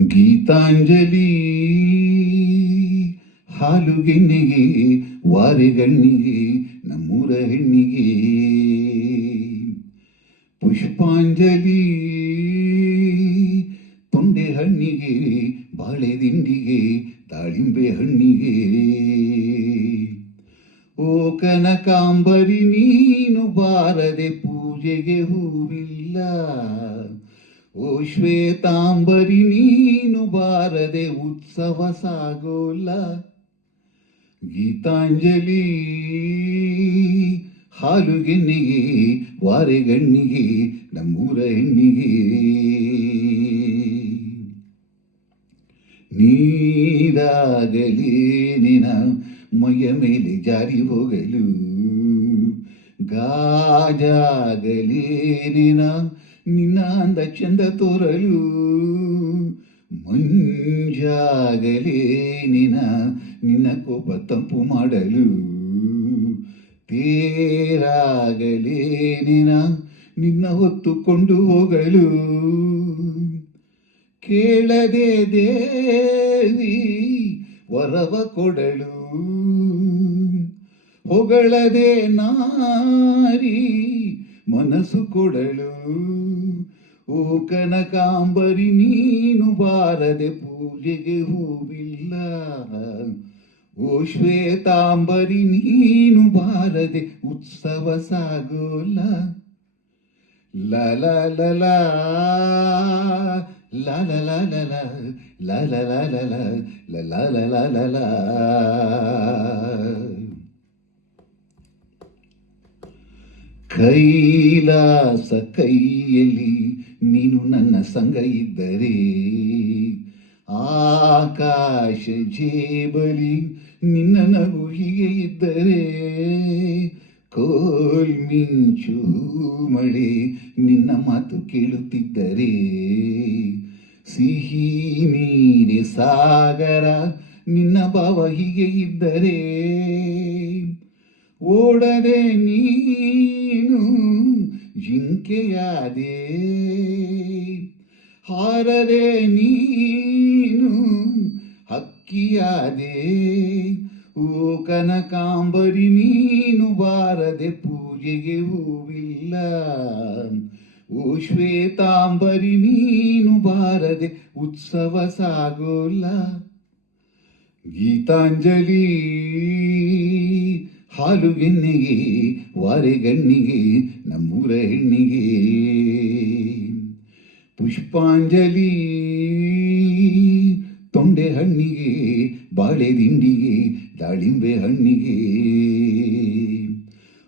ಗೀತಾಂಜಲಿ ಹಾಲುಗೆಣ್ಣಿಗೆ ವಾರೆಗಣ್ಣಿಗೆ ನಮ್ಮೂರ ಹೆಣ್ಣಿಗೆ ಪುಷ್ಪಾಂಜಲಿ ತೊಂಡೆ ಹಣ್ಣಿಗೆ ಬಾಳೆದಿಂಡಿಗೆ ದಾಳಿಂಬೆ ಹಣ್ಣಿಗೆ ಓ ಕನಕಾಂಬರಿ, ನೀನು ಬಾರದೆ ಪೂಜೆಗೆ ಹೂವಿಲ್ಲ. ಓ ಶ್ವೇತಾಂಬರಿ, ನೀನು ಬಾರದೆ ಉತ್ಸವ ಸಾಗೋಲ್ಲ. ಗೀತಾಂಜಲಿ ಹಾಲುಗೆನ್ನಿಗೆ ವಾರೆಗಣ್ಣಿಗೆ, ನಮ್ಮೂರ ಹೆಣ್ಣಿಗೆ. ನೀರಾಗಲಿ ನಿನ ಮೈಯ ಮೇಲೆ ಜಾರಿ ಹೋಗಲು. ಗಾಜಾಗಲಿ ನಿನ ನಿನ್ನ ಅಂದ ಚಂದ ತೋರಲು. ಮಂಜಾಗಲಿ ನಿನ ನಿನ್ನ ಕೋಪ ತಂಪು ಮಾಡಲು. ತೇರಾಗಲಿ ನಿನ ನಿನ್ನ ಹೊತ್ತುಕೊಂಡು ಹೋಗಲು. ಕೇಳದೆ ದೇವಿ ವರವ ಕೊಡಳು ಹೊಗಳದೆ ನಾರಿ ಮನಸ್ಸು ಕೊಡಳು ಓ ಕನಕಾಂಬರಿ, ನೀನು ಬಾರದೆ ಪೂಜೆಗೆ ಹೂವಿಲ್ಲ. ಓ ಶ್ವೇತಾಂಬರಿ, ನೀನು ಬಾರದೆ ಉತ್ಸವ ಸಾಗೋಲ್ಲ. ಲ ಲ ಲ. ಲಾಲ ಲಾಲ ಲಾಲ ಲಾಲ ಲಾಲ ಲಾಲ ಲಾಲ ಕೈಲಾಸ ಕೈಯಲ್ಲಿ ನೀನು ನನ್ನ ಸಂಗ ಇದ್ದರೆ, ಆಕಾಶ ಜೇಬಲಿ ನಿನ್ನ ನಗು ಹೀಗೆ ಇದ್ದರೆ ಕೋಲ್ ಮಿಂಚು ಮಳೆ, ನಿನ್ನ ಮಾತು ಕೇಳುತ್ತಿದ್ದರೆ. ಸಿಹಿ ನೀರೆ ಸಾಗರ, ನಿನ್ನ ಭಾವ ಹೀಗೆ ಇದ್ದರೆ. ಓಡದೆ ನೀನು ಜಿಂಕೆಯಾದೆ. ಹಾರದೆ ನೀನು ಹಕ್ಕಿಯಾದೆ. ಓ ಕನಕಾಂಬರಿ, ನೀನು ಬಾರದೆ ಪೂಜೆಗೆ ಹೂವಿಲ್ಲ. ಓ ಶ್ವೇತಾಂಬರಿ, ನೀನು ಬಾರದೆ ಉತ್ಸವ ಸಾಗೋಲ್ಲ. ಗೀತಾಂಜಲಿ ಹಾಲುಗೆನ್ನೆಗೆ ವಾರೆಗಣ್ಣಿಗೆ ನಮ್ಮೂರ ಹೆಣ್ಣಿಗೆ. ಪುಷ್ಪಾಂಜಲಿ, ತೊಂಡೆ ಹಣ್ಣಿಗೆ. ಬಾಳೆ ದಿಂಡಿಗೆ ದಾಳಿಂಬೆ ಹಣ್ಣಿಗೆ.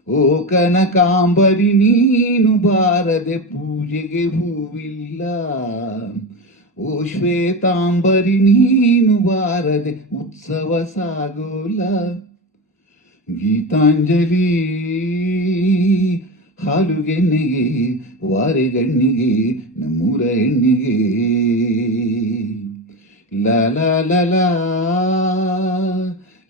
ಓ ಕನಕಾಂಬರಿ, ನೀನು ಬಾರದೆ ಪೂಜೆಗೆ ಹೂವಿಲ್ಲ. ಓ ಶ್ವೇತಾಂಬರಿ, ನೀನು ಬಾರದೆ ಉತ್ಸವ ಸಾಗೋಲ್ಲ. ಗೀತಾಂಜಲಿ ಹಾಲುಗೆನ್ನೆಗೆ ವಾರೆಗಣ್ಣಿಗೆ, ನಮ್ಮೂರ ಹೆಣ್ಣಿಗೆ. ಲ ಲ ಲ ಲ.